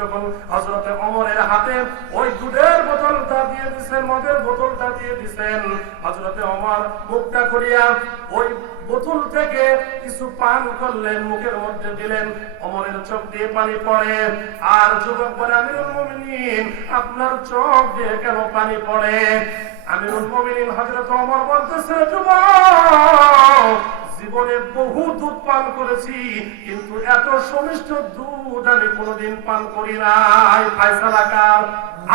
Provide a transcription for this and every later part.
যখন হযরতে ওমরের হাতে ওই দুধের বোতলটা দিয়ে দিয়েছেন, মদের বোতলটা দিয়ে দিয়েছেন, হযরতে ওমর মুখটা করিয়া ওই বোতল থেকে কিছু পান করলেন, মুখের মধ্যে দিলেন। ওমরের চোখ দিয়ে পানি পড়ে। আর যুবক বলে, আমিরুল মুমিনিন, আপনার চোখ দিয়ে কেন পানি পড়ে? আমিরুল মুমিনিন হযরত ওমর বলতেছে, যুবক, জীবনে বহু দুধ পান করেছি, কিন্তু এত সুমিষ্ট দুধ আমি কোনোদিন পান করি নাই। ফয়সালা কার?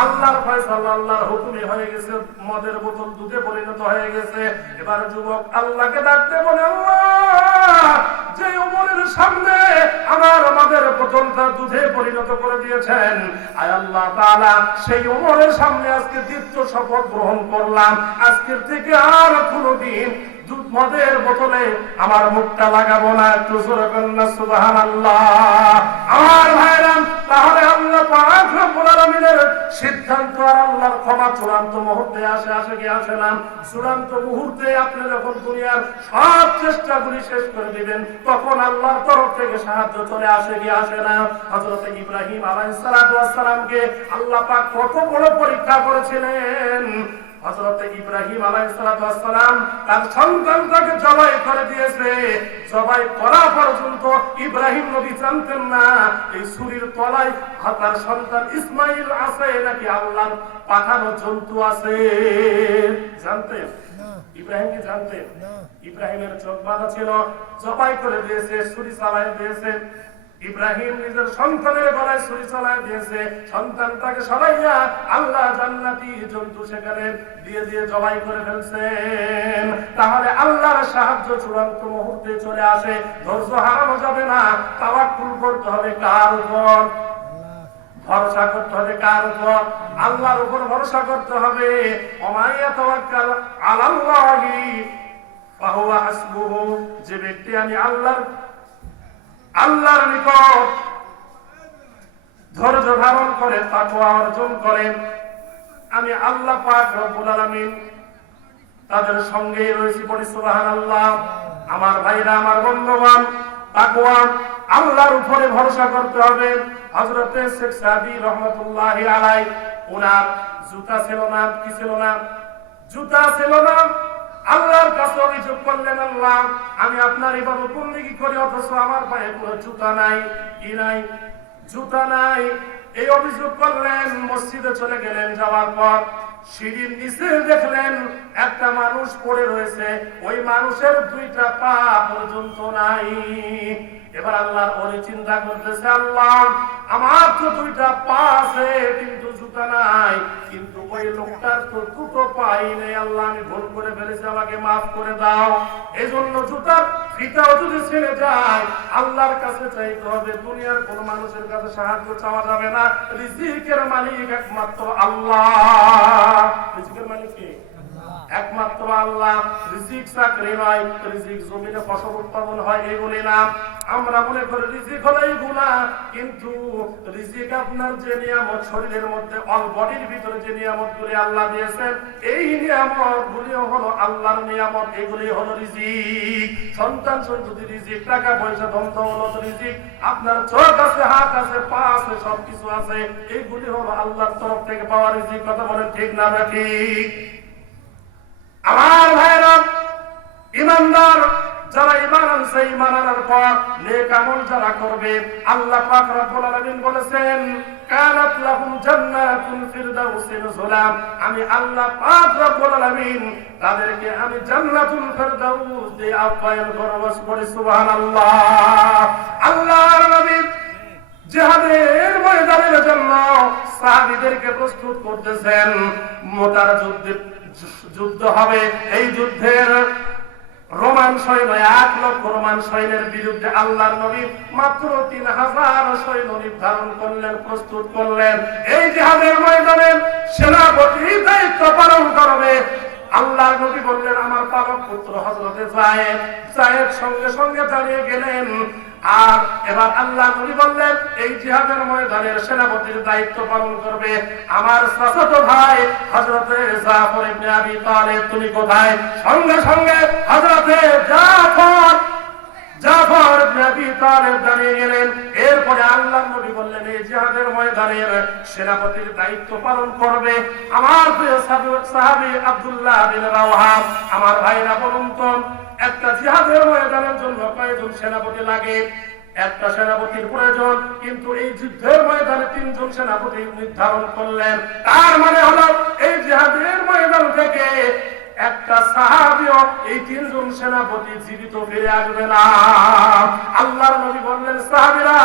আল্লাহর ফয়সালা, আল্লাহর হুকুমে হয়ে গেছে, মদের বোতল দুধে পরিণত হয়ে গেছে। এবার যুবক আল্লাহকে ডাকতে বলে, আল্লাহ, যে ওমরের সামনে আমার মদের বোতলটা দুধে পরিণত করে দিয়েছেন, আয় আল্লাহ তাআলা, সেই ওমরের সামনে আজকে দ্বিতীয় শপথ গ্রহণ করলাম, আজকের থেকে আর কোনোদিন দুধ মদের বোতলে আমার মুখটা লাগাবো না। একটু জোরে বলেন সুবহানাল্লাহ। আমার ভাইরা, তাহলে আল্লাহ পাক রব্বুল আলামিনের সিদ্ধান্ত আর আল্লাহর ক্ষমা চূড়ান্ত মুহূর্তে আসে কি আসে না? চূড়ান্ত মুহূর্তে আপনি যখন দুনিয়ার সব চেষ্টাগুলি শেষ করে দিবেন, তখন আল্লাহর তরফ থেকে সাহায্য চলে আসে কি আসে না? হযরত ইব্রাহিম আলাইহিস সালামকে আল্লাহ পাক কত বড় পরীক্ষা করেছিলেন। হযরত ইব্রাহিম আলাইহিস সালাম তার সন্তানটাকে জবাই করে দিয়েছে। জবাই করা পর্যন্ত ইব্রাহিম নবী জানতেন না এই ছুরির তলায় তার সন্তান ইসমাইল আছে নাকি আল্লাহর পাঠানো জন্তু আছে। জানতেন? ইব্রাহিম কি জানতেন? ইব্রাহিমের চোখ বাঁধা ছিল, জবাই করে দিয়েছে, ছুরি চালায় দিয়েছে। ইব্রাহিম নিজের সন্তানের গলায় ছুরি চালায় দিয়েছে, সন্তানটাকে সরাইয়া আল্লাহ জান্নাতি জন্তু সেখানে দিয়ে দিয়ে জবাই করে ফেলছেন। তাহলে আল্লাহর সাহায্য চূড়ান্ত মুহূর্তে চলে আসে। ধৈর্য হারানো যাবে না। তাওয়াক্কুল করতে হবে কার উপর? ভরসা করতে হবে কার উপর? আল্লাহর উপর ভরসা করতে হবে। ওমাইয়া তাওয়াক্কাল আলাল্লাহি ফাহুয়া হাসবুহু, যে ব্যক্তি আমি আল্লাহর নিকট ধৈর্য ধারণ করে, তাকওয়া অর্জন করে, আমি আল্লাহ পাক রব্বুল আলামিন তাদের সঙ্গেই রয়েছি। পড়ি সুবহানাল্লাহ। আমার ভাইরা, আমার বন্ধুগণ, তাকওয়া আল্লাহর উপরে ভরসা করতে হবে। হযরতে শেখ সাদি রহমাতুল্লাহি আলাইহি, ওনার জুতা ছিল না, কি ছিল না? জুতা ছিল না। আল্লাহর কাছে অভিযোগ করলেন, আল্লাহ, আমি আপনার ইবাদত বন্দেগী করি, অথচ আমার পায়ে কোনো জুতা নাই। কি নাই? জুতা নাই। এই অভিযোগ করলেন। মসজিদে চলে গেলেন। যাওয়ার পর সিঁড়ির নিচে দেখলেন একটা মানুষ পড়ে রয়েছে। ওই মানুষের দুইটা পা পর্যন্ত নাই। এবার আল্লাহর ওরে চিন্তা করতেছে, আল্লাহ, আমার তো দুইটা পা আছে, কিন্তু জুতা নাই, কিন্তু ওই লোকটার তো দুটো পাই নেই। আল্লাহ, আমি ভুল করে ফেলেছি, আমাকে মাফ করে দাও। এই জন্য জুতার ফিতাও যদি ছেড়ে যায়, আল্লাহর কাছে চাইতে হবে। দুনিয়ার কোন মানুষের কাছে সাহায্য চাওয়া যাবে না। রিজিকের মালিক একমাত্র আল্লাহ। রিজিকের মালিক কে? একমাত্র আল্লাহ। রিজিক চাকরি নয়, রিজিক জমিনে ফসল উৎপাদন হয় এগুলি না। আমরা মনে করি রিজিক হলো এইগুলা, কিন্তু রিজিক আপনার যে নিয়ামত, শরীরের মধ্যে অল বডির ভিতরে যে নিয়ামত গুলি আল্লাহ দিয়েছেন, এই নিয়ামত গুলিও হলো আল্লাহর নিয়ামত। এগুলি হলো রিজিক। সন্তান সন্ততি রিজিক, টাকা পয়সা ধন দৌলত রিজিক, আপনার চোখ আছে, হাত আছে, পা আছে, সবকিছু আছে, এইগুলি হলো আল্লাহর তরফ থেকে পাওয়া রিজিক। কথা বলেন ঠিক না ঠিক? আমার ভাইরা, ইমানদার যারা ঈমান আনছে, ঈমান আনার পর নেক আমল যারা করবে, আল্লাহ পাক রব্বুল আলামিন বলেছেন, কানাত লাহুম জান্নাতুল ফিরদাউসি নুজুলা, আমি আল্লাহ পাক রব্বুল আলামিন তাদেরকে আমি জান্নাতুল ফিরদাউস দিয়ে আপ্যায়ন করব। বলি সুবহানাল্লাহ। আল্লাহর নবী জিহাদের ময়দানের জন্য সাহাবীদেরকে প্রস্তুত করতেছেন। মোটার যুদ্ধ হবে। এই যুদ্ধের রোমান সৈন্য 1 লক্ষ রোমান সৈন্যের বিরুদ্ধে আল্লাহর নবী মাত্র 3000 সৈন্য নির্ধারণ করলেন, প্রস্তুত করলেন। এই জিহাদের ময়দানে সেনাপতি দায়িত্ব পালন করবে। আল্লাহর নবী বললেন, আমার পালক পুত্র হযরতে যায়েদ সঙ্গে সঙ্গে দাঁড়িয়ে গেলেন। আর এবার আল্লাহ নবী বললেন, এই জিহাদের ময়দানের সেনাপতির দায়িত্ব পালন করবে আমার চাচাতো ভাই হযরতে জাফর ইবনে আবি তালিব। তুমি কোথায়? সঙ্গে সঙ্গে হযরতে জাফর ইবনে আবি তালেব দাঁড়িয়ে গেলেন। এরপরে আল্লাহর নবী বললেন, এই জিহাদের ময়দানের সেনাপতির দায়িত্ব পালন করবে আমার প্রিয় সাহাবী আব্দুল্লাহ বিন রাওহা। আমার ভাইরা বলুন তো, একটা জিহাদের ময়দানের জন্য কয়জন সেনাপতি লাগে? একটা সেনাপতির প্রয়োজন, কিন্তু এই যুদ্ধের ময়দানে 3 জন সেনাপতি নির্ধারণ করলেন। তার মানে হলো এই জিহাদের ময়দান থেকে একটা সাহাবীও এই 3 জন সেনাপতি জীবিত ফিরে আসবে না। আল্লাহর নবী বললেন, সাহাবীরা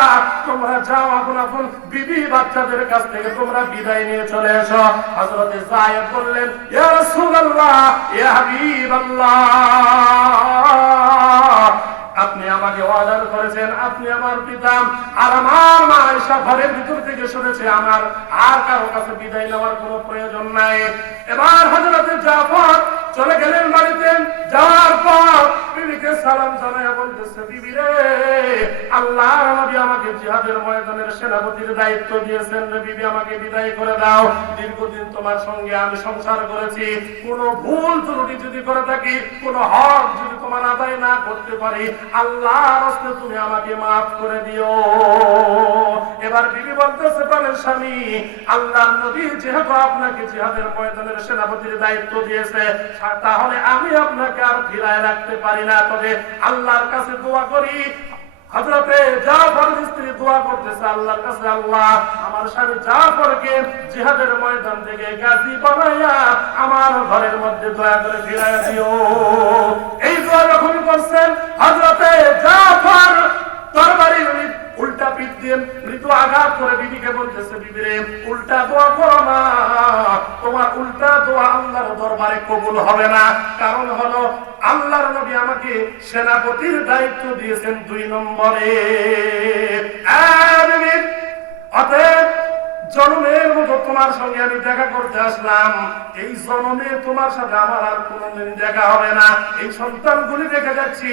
তোমরা যাও, আপন আপন বিবি বাচ্চাদের কাছ থেকে তোমরা বিদায় নিয়ে চলে এসো। হযরত যায়েদ বললেন, ইয়া রাসূলুল্লাহ, ইয়া হাবিবাল্লাহ, আপনি আমাকে অর্ডার করেছেন, আপনি আমার পিতা, আর আমার মা আয়েশা ঘরের ভিতর থেকে শুনেছে আমার আর কারো কাছে বিদায় নেওয়ার কোনো প্রয়োজন নাই। এবার হযরত জাফর চলে গেলেন বাড়িতে। যাওয়ার পর বিবিকে সালাম জানায় বলতেছে, বিবি রে, আল্লাহর নবী আমাকে জিহাদের ময়দানের সেনাপতির দায়িত্ব দিয়েছেন রে বিবি, আমাকে বিদায় করে দাও। দীর্ঘদিন তোমার সঙ্গে আমি সংসার করেছি, কোনো ভুল ত্রুটি যদি করে থাকি, কোনো হক যদি তোমার আদায় না করতে পারি, আল্লাহর রাস্তায় তুমি আমাকে মাফ করে দিও। এবার বিবি বলতেছে, প্রাণের স্বামী, আল্লাহর নবী যেহেতু আপনাকে জিহাদের ময়দানের সেনাপতির দায়িত্ব দিয়েছে, তাহলে আমি আপনাকে আর ফিরায় রাখতে পারি না। তবে আল্লাহর কাছে দোয়া করি। হযরতে জাফর স্ত্রী দোয়া করতেছে আল্লাহর কাছে, আল্লাহ আমার স্বামী জাফরকে জিহাদের ময়দান থেকে গাজী বানাইয়া আমার ঘরের মধ্যে দয়া করে ফিরাইয়া দিও। এই দোয়া যখন করছেন, হযরতে জাফর তরবারির উল্টা পিঠ দিয়ে মৃত্যু আঘাত করে বিবিকে বলতেছে, বিবি রে, উল্টা দোয়া করো না, তোমার উল্টা দোয়া আল্লাহর দরবারে কবুল হবে না। কারণ হলো আল্লাহর নবী আমাকে সেনাপতির দায়িত্ব দিয়েছেন 2 নম্বরে। অতএব জন্মের মতো তোমার সঙ্গে আমি দেখা করতে আসলাম, এই জন্মে তোমার সাথে আমার আর কোনোদিন দেখা হবে না। এই সন্তানগুলি দেখে যাচ্ছি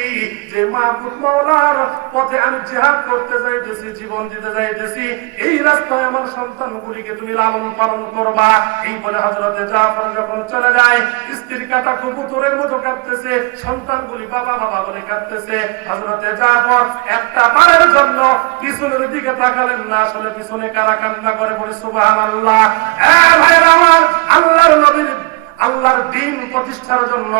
যে মাহবুব মাওলার পথে আমি জিহাদ করতে যাইতেছি, জীবন দিতে যাইতেছি, এই রাস্তায় আমার সন্তানগুলিকে তুমি লালন পালন করবা। এই বলে হযরতে জাফর যখন চলে যায়, স্ত্রীর কাটা কবুতরের মতো কাঁদতেছে, সন্তানগুলি বাবা বাবা বলে কাঁদতেছে। হযরতে জাফর একটা বারের জন্য পিছনের দিকে তাকালেন না। আসলে পিছনে কারা কান্না করে, সুবহানাল্লাহ। ভাইরা আমার, আল্লাহর নবীর আল্লাহর দ্বীন প্রতিষ্ঠার জন্য,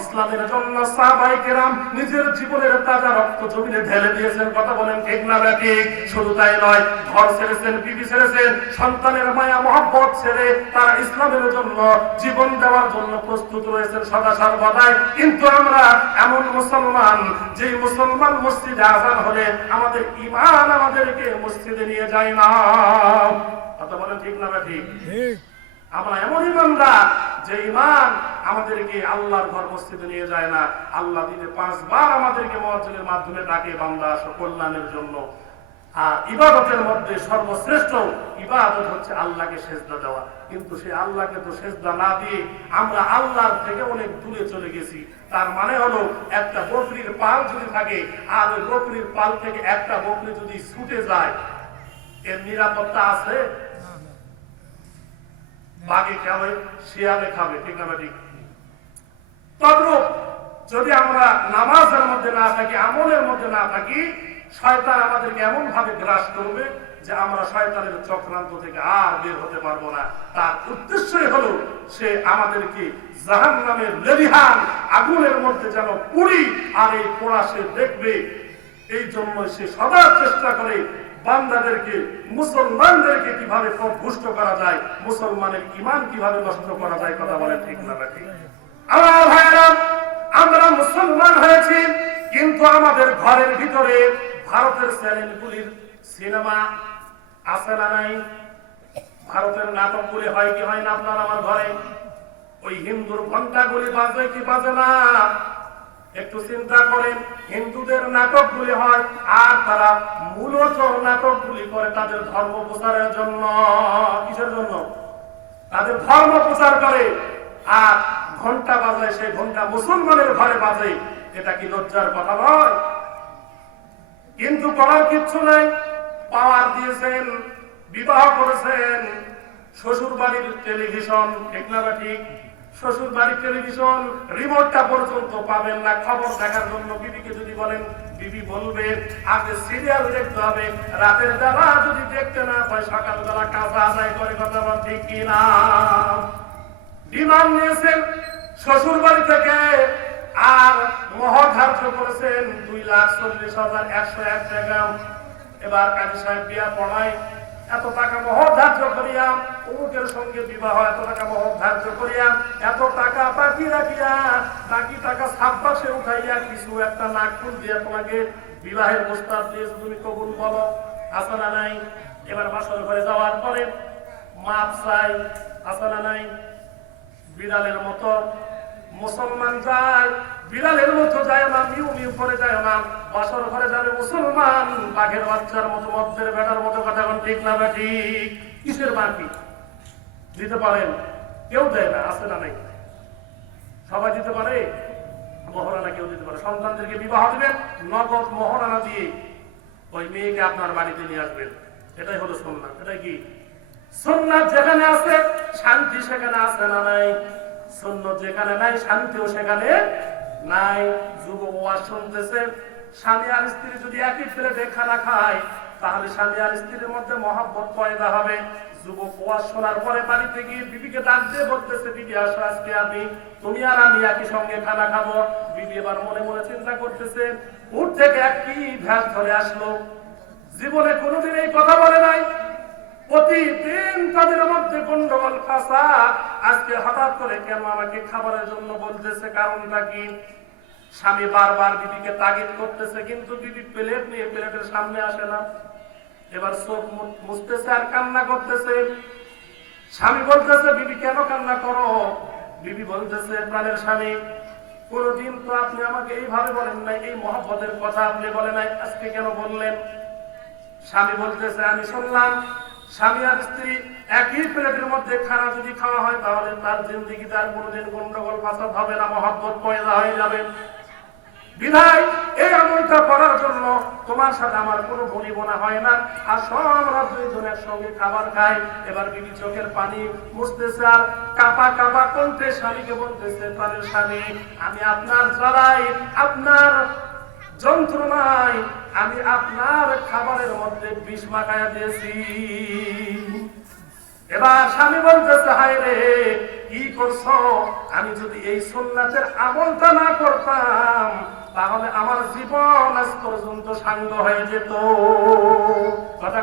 ইসলামের জন্য সাহাবায়ে কেরাম নিজের জীবনের তাজা রক্ত জমিনে ঢেলে দিয়েছেন। কথা বলেন ঠিক না ঠিক? শুধু তাই নয়, ঘর ছেড়েছেন, বিবি ছেড়েছেন, সন্তানের মায়া মহব্বত ছেড়ে তারা ইসলামের জন্য জীবন দেওয়ার জন্য প্রস্তুত রয়েছেন সদা সর্বদাই। কিন্তু আমরা এমন মুসলমান, যে মুসলমান মসজিদে আযান হলে আমাদের ঈমান আমাদেরকে মসজিদে নিয়ে যায় না। কথা বলেন ঠিক না ঠিক? আমরা এমন ইমানদার যে ইমান আমাদেরকে আল্লাহর ঘর মসজিদে নিয়ে যায় না। আল্লাহ দিনে 5 বার আমাদেরকে মুয়াজ্জিনের মাধ্যমে ডাকে, বান্দা আসো কল্যাণের জন্য। আর ইবাদতের মধ্যে সর্বশ্রেষ্ঠ ইবাদত হচ্ছে আল্লাহকে সেজদা দেওয়া। কিন্তু সেই আল্লাহকে তো সেজদা না দিয়ে আমরা আল্লাহর থেকে অনেক দূরে চলে গেছি। তার মানে হলো, একটা বকরির পাল যদি থাকে, আর ওই বকরির পাল থেকে একটা বকরি যদি ছুটে যায়, এর নিরাপত্তা আছে? বাঘে খাবে, শিয়ালে খাবে, ঠিক না ঠিক? তদ্রূপ যদি আমরা নামাজের মধ্যে না থাকি, আমলের মধ্যে না থাকি, শয়তান আমাদেরকে এমন ভাবে গ্রাস করবে যে আমরা শয়তানের চক্রান্ত থেকে আর বের হতে পারবো না। তার উদ্দেশ্যই হলো সে আমাদেরকে জাহান্নামের লেলিহান আগুনের মধ্যে যেন পুড়ি, আর এই পোড়া সে দেখবে। এই জন্য সে সদা চেষ্টা করে বান্দাদেরকে, মুসলমানদেরকে কিভাবে পথভ্রষ্ট করা যায়, মুসলমানের ঈমান কিভাবে নষ্ট করা যায়। কথা বলেন ঠিক না ঠিক? আমার ভাইরা, আমরা মুসলমান হয়েছি, কিন্তু আমাদের ঘরের ভিতরে ভারতের চ্যানেলগুলির সিনেমা আছে না নাই? ভারতের নাটকগুলি হয় কি হয় না আপনার আমার ঘরে? ওই হিন্দুর ঘন্টাগুলি বাজে কি বাজে না? একটু চিন্তা করেন। হিন্দুদের নাটকগুলি হয়, আর তারা মূলত নাটকগুলি করে তাদের ধর্ম প্রচারের জন্য। কিসের জন্য? তাদের ধর্ম প্রচার করে। আর ঘন্টা বাজায়, সেই ঘন্টা মুসলমানের ঘরে বাজে। এটা কি লজ্জার কথা নয়? কিন্তু করার কিচ্ছু নাই। পাওয়ার দিয়েছেন, বিবাহ করেছেন, শ্বশুর বাড়ির টেলিভিশন, ঠিক না ঠিক? শ্বশুর বাড়ির টেলিভিশন রিমোটটা পর্যন্ত পাবেন না। খবর দেখার জন্য বিবিকে যদি বলেন, বিবি বলবে আগে সিরিয়াল দেখতে হবে, রাতের বেলা যদি দেখতে না পায় সকালবেলা কাজা আদায় করে, কথা বল ঠিক কিনা? ডিমান্ড নিয়েছেন শ্বশুর বাড়ি থেকে আর মোহর ধার্য করেছেন 2,40,101 টাকা। এবার কাজী সাহেব বিয়া পড়ায়, এত টাকা মোহর ধার্য করিয়া অমুকের সঙ্গে বিবাহ, এত টাকা মোহর ধার্য করিয়া এত টাকা বাকি রাখিয়া বাকি টাকা ছাব্বাসে উঠাইয়া কিছু একটা নাকফুল দিয়া তোমাকে বিবাহের প্রস্তাব দিয়েছে, তুমি কবুল বলো, আছে না নাই? এবার বাসর ঘরে যাওয়ার পরে মাপ চাই, আছে না নাই? বিড়ালের মতো মুসলমান যায়, বিড়ালের মতো যায় না, মিউ মিউ করে যায় না, বাসর ঘরে যাবে মুসলমান বাঘের বাচ্চার মতো, মদ্যের বেটার মতো, কথা ঠিক না বা ঠিক? কিসের বাকি দিতে পারেন? কেউ দেয় না, আছে না নাই? সবাই দিতে পারে? মহারানা কেউ দিতে পারে? সন্তানদেরকে বিবাহ দিবেন নগদ মহারানা দিয়ে, ওই মেয়েকে আপনার বাড়িতে নিয়ে আসবেন, এটাই হলো সুন্নাত। এটাই কি সুন্নাত? যেখানে আছে শান্তি সেখানে আছে না নাই? সুন্নাত যেখানে নাই শান্তিও সেখানে নাই। যুবক ওয়াজ শুনতেছে, স্বামী আর স্ত্রী যদি একই প্লেটে খানা খায় তাহলে স্বামী আর স্ত্রীর মধ্যে মহব্বত পয়দা হবে। যুবক ওয়াজ শোনার পরে বাড়িতে গিয়ে বিবিকে ডাক দিয়ে বলতেছে, বিবি আসো, আজকে তুমি আর আমি একই সঙ্গে খানা খাবো। বিবি এবার মনে মনে চিন্তা করতেছে, উঠ থেকে একই ভ্যাস ধরে আসলো, জীবনে কোনোদিন এই কথা বলে নাই, প্রতিদিন তাদের মধ্যে গন্ডগোল ফাসাদ, আজকে হঠাৎ করে কেন আমাকে খাবারের জন্য বলতেছে? কারণটা কি? স্বামী বারবার বিবিকে তাগিদ করতেছে, কিন্তু বিবি প্লেট নিয়ে প্লেটের সামনে আসে না। এবার চোখ মুছতেছে আর কান্না করতেছে। স্বামী বলতেছে, বিবি কেন কান্না করো? বিবি বলতেছে, প্রাণের স্বামী, কোনদিন তো আপনি আমাকে এইভাবে বলেন নাই, এই মহব্বতের কথা আপনি বলেন নাই, আজকে কেন বললেন? স্বামী বলতেছে, আমি শুনলাম স্বামী আর স্ত্রী একই প্লেটের মধ্যে খানা যদি খাওয়া হয় তাহলে তার জিন্দেগি তার কোনোদিন গন্ডগোল ফাসাদ হবে না, মহব্বত পয়দা হয়ে যাবে। বিধায় এই আমলটা করার জন্য তোমার সাথে আমার কোনো বনিবনা হয় না, আর আমরা দুইজন একসঙ্গে খাবার খাই। এবার বিবি চোখের পানি মুছতেছে আর কাপা কাপা কণ্ঠে স্বামীকে বলতেছে, প্রাণের স্বামী, আমি আপনার জ্বালাই, আপনার যন্ত্রণায় আমি আপনার খাবারের মধ্যে বিষ মাখায়া দিয়েছি। এবার স্বামী বলতেছে, হায় রে, কি করছো? আমি যদি এই সুন্নাতের আমলটা না করতাম তাহলে আমার জীবন আজ পর্যন্ত সাঙ্গ হয়ে যেত। কথা